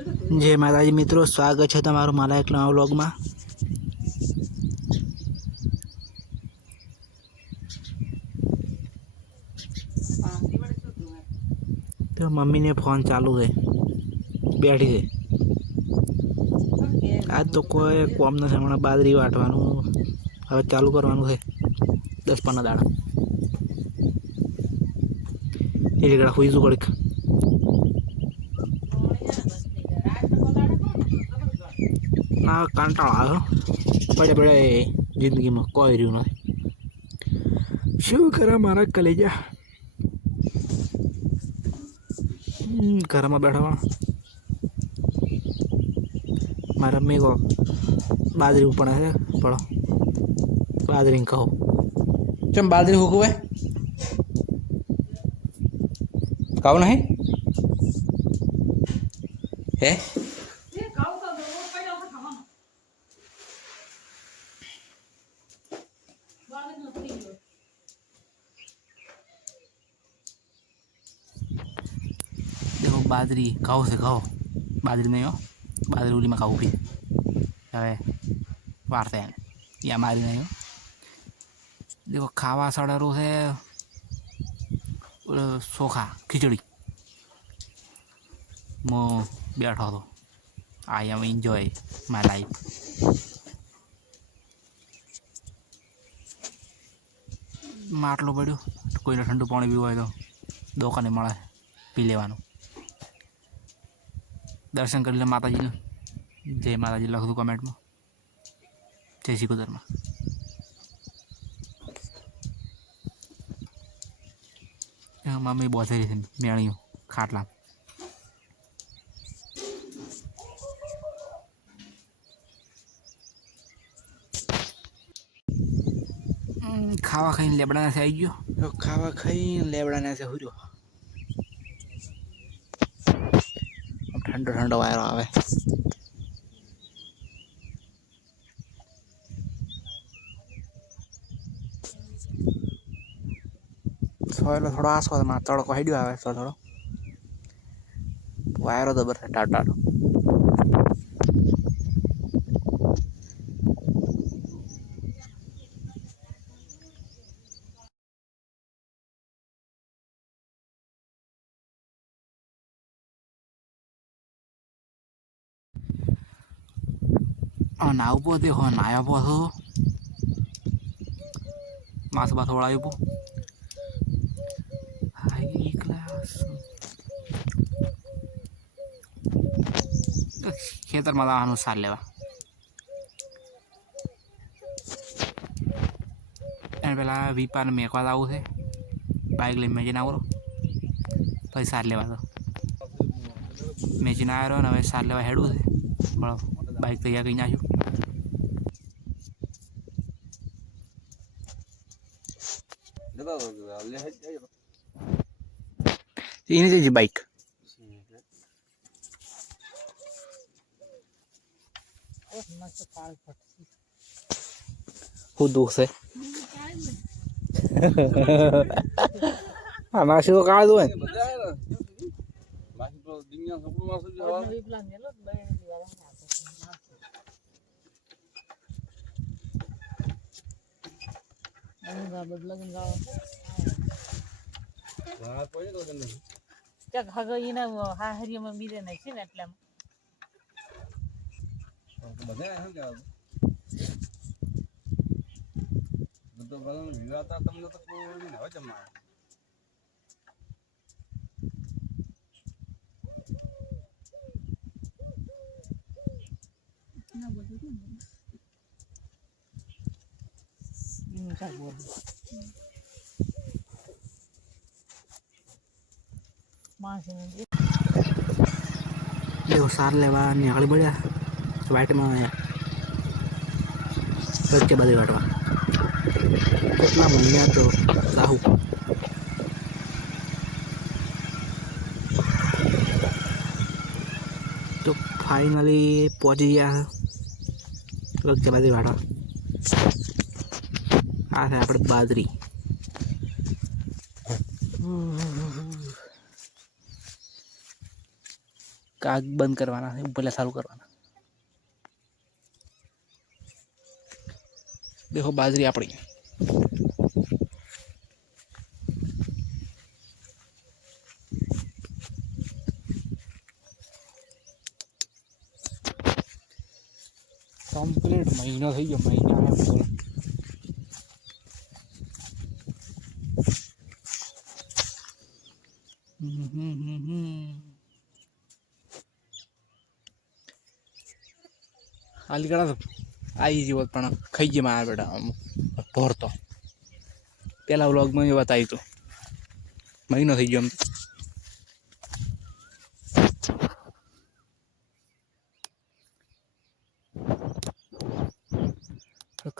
जय माताजी मित्रों, स्वागत है तमाરું મારા એક નવા વ્લોગમાં। तो मम्मी ने फोन चालू है, बैठी है। आज तो कोई काम नहीं, हमारा बाजरी वाटवानुं હવે ચાલુ કરવાનું છે 10-15 દાડા। એ જગ્યા હોઈ જુ ઘડીક આ કંટાળો આવ્યો પડે પડે જિંદગીમાં કોઈ રહ્યું નથી। શું કરે મારા કલેજા ઘરમાં બેઠા મારા મમ્મી કહો બાજરી ઉપડે છે પડો બાજરી કહો ચમ બાજરી હુકવે કહો નહીં હે देखो बाजरी खाओ से खाओ बाजरी नहीं हो बाजरी उली में खाओ भी હવે વારતે या मारी नहीं हो देखो खावा सड़रो है सोखा खिचड़ी मो बैठो तो I am enjoy my life. માટલો પડ્યો કોઈને ઠંડુ પાણી પીવું હોય તો દુકાને મળે પી લેવાનું। દર્શન કરી લે માતાજીનું। જય માતાજી લખતું કમેન્ટમાં જય સિકોદરમાં। મમ્મી બોસેલી છે મેણીઓ ખાટલા ખાવા ખાઈને લેબડાના से आई गयो खावा खाई लेबड़ा से हुर्यो ठंडो ठंडो वायरो आवे सोयलो थोड़ो आसो में तड़को हेड्यो आवे थोड़ो थोड़ो वायरो जबर है टाट टाट नाव पो देखो नाया पो तो मास बात थोड़ा पो हाई क्लास खेतर में जवानुं सार लेवा एने पेला वीपा ने मेकवा जावुं छे बाइक लईने मेजीने आवरो पछी सार लेवा तो मेजीने आव्यो ने हवे सार लेवा हेडुं छे बळो बाइक तैयार करी नाख्युं। ini jadi baik kuduk sih masih kok kalah tuh kan ચક હગઈને હાહરીમાં બીજે નહીં છે ને એટલે બધે શું કહેવાય બધો ભગવાન વિવાતા તમને તો કોઈ નહીં હવે જમા ના બધું સાહેબ બોલ देखो सार लेवा निकली बढ़िया वाइट में बच्चे बदे वाटवा कितना बढ़िया तो साहू तो फाइनली पहुंच गया है बच्चे बदे वाटवा आ है अपने बाजरी કાગ બંધ કરવાના છે, પહેલાં ચાલુ કરવાના. દેખો બાજરી આપણી કમ્પ્લીટ મહિનો થઈ ગયો. મહિના બોલો. અલીગઢ આવી જીવત પણ ખાઈ ગઈ મારા બેટા ભરતો. પેલા વ્લોગમાં એ બતાવ્યું હતું. મહિનો થઈ ગયો.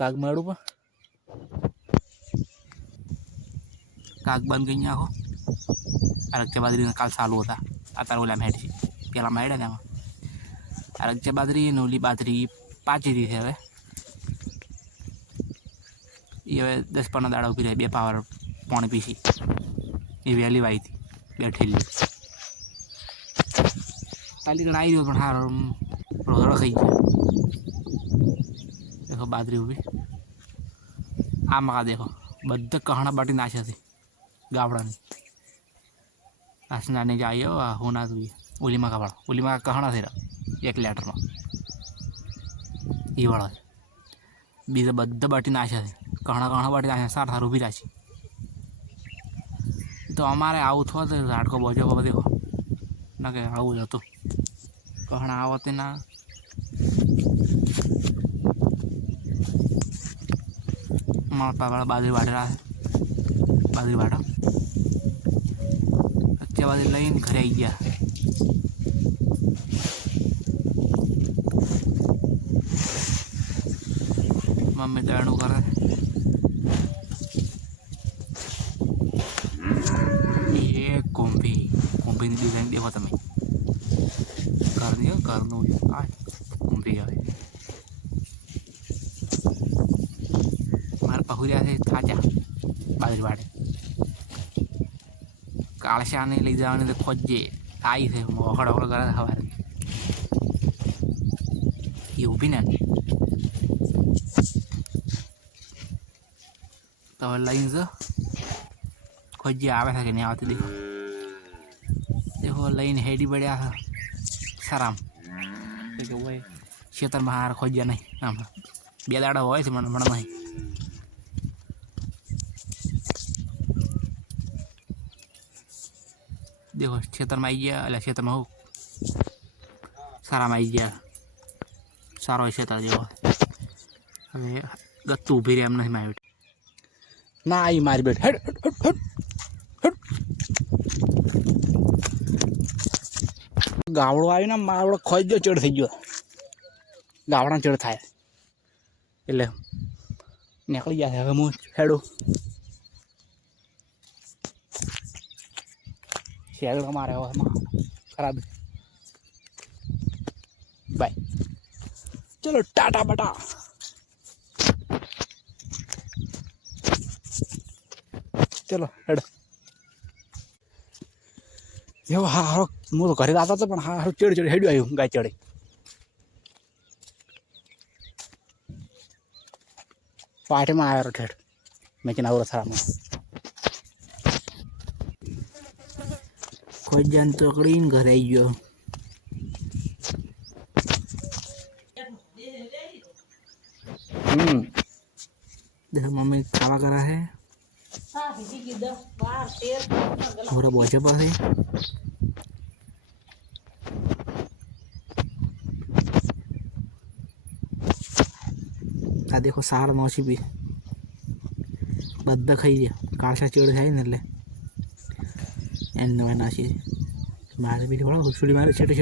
કાગ મારું પણ કાગ બંધ કરી નાખો. અરગચા બાજરી કાલ ચાલુ હતા. અત્યારે ઓલા મેડ છે, પેલા મેડ ને એમાં અરગચા બાજરી ને ઓલી બાજરી પાછી હતી. હવે એ હવે 10-15 દાડા ઉભી રહી. 2 પાવર પાણી પીસી એ વહેલી વાઈ હતી બેઠેલી. તાલીગઢ આવી ગયો પણ હારો રોધડો ખાઈ ગયો. દેખો બાજરી ઉભી. આ મકા દેખો બધા કહણા બાટી નાખ્યા છે ગાવડાની. નાની જાય હું ના તું ઓલી મકા વાળો. ઓલી મકા કહણા થઈ રહ્યા 1 લીટરમાં એ વાળો. બીજા બધા બાટી નાખ્યા છે. કહણા બાટી નાખ્યા. સાર ઊભી રાખી. તો અમારે આવું થયો તો ઝાડકો બોજો બાબા દેખો ના કે આવું જ હતું. કહણા આવો તે ના મારા પાવાળા બાજરી વાટેલા છે. બાજરી વાટો કચ્ચા બાજરી લઈને ઘરે આવી ગયા. મમ્મી દળનું કરે. એ કોંભીની ડિઝાઇન દેખો તમે. ઘરનું આ કોંભી આવે. મારા પહુર્યા છે થાચા બાજરી વાડે. કાળશાને લઈ જવાની તો ખોજે આવી છે. વખડ કરે સવારે એ ઊભી ને તો લઈને જો ખોજે આવે છે કે નહીં આવતી. દેખો દેખો લઈને હેડી પડ્યા છે સરામ. હોય ખેતરમાં હાર ખોજ્યા નહીં. આમ 2 દાડા હોય છે મને નહીં. દેખો ખેતરમાં આવી ગયા. એટલે ખેતરમાં હું સારામાં આવી ગયા. સારો હોય ખેતર જેવો. હવે ગત્તું ઊભી રહે એમ નથી મારી બેટ ના આવી મારી બેટ. હેડ ગાવડો આવ્યો ને મારો ખોજો ચડ થઈ ગયો. ગાવડા ચડ થાય એટલે નીકળી ગયા. હવે હું હેડું. શેગડો મારે ખરાબ. બાય ચલો ટાટા બટા. ચલો હેડો. એવો હા હારો હું તો ઘરે જતો હતો પણ હા હારું ચડી હેડ્યું આવ્યું. ગાય ચડે પાઠમાં આવ્યો ઠેઠ. મેં કે નવરો થારામાં કોઈ જાન તો કરીને ઘરે આવી ગયો. देखो मम्मी खावा करा है थोड़ा बोझे पर है. आ देखो सार नौशी भी બધા ખાઈ ગયા. કાળસા ચેડ થાય ને એટલે એને નાસી મારે બી થોડા સુડી મારે છેટે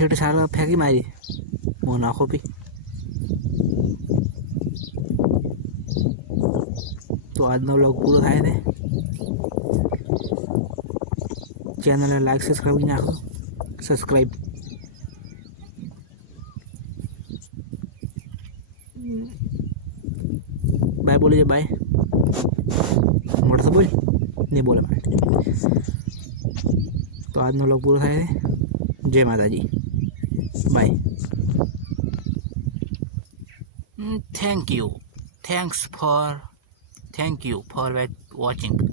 છેટે સારા ફેંકી મારી. હું નાખો પી તો આજનો વ્લોગ પૂરો થાય ને. ચેનલને લાઈક સબસ્ક્રાઈબ નાખો. સબસ્ક્રાઈબ બાય બોલે છે. બાય મોટા તો બોલ નહીં બોલે મારે. તો આજનો વ્લોગ પૂરો થાય છે. જય માતાજી, bye. Thank you for watching.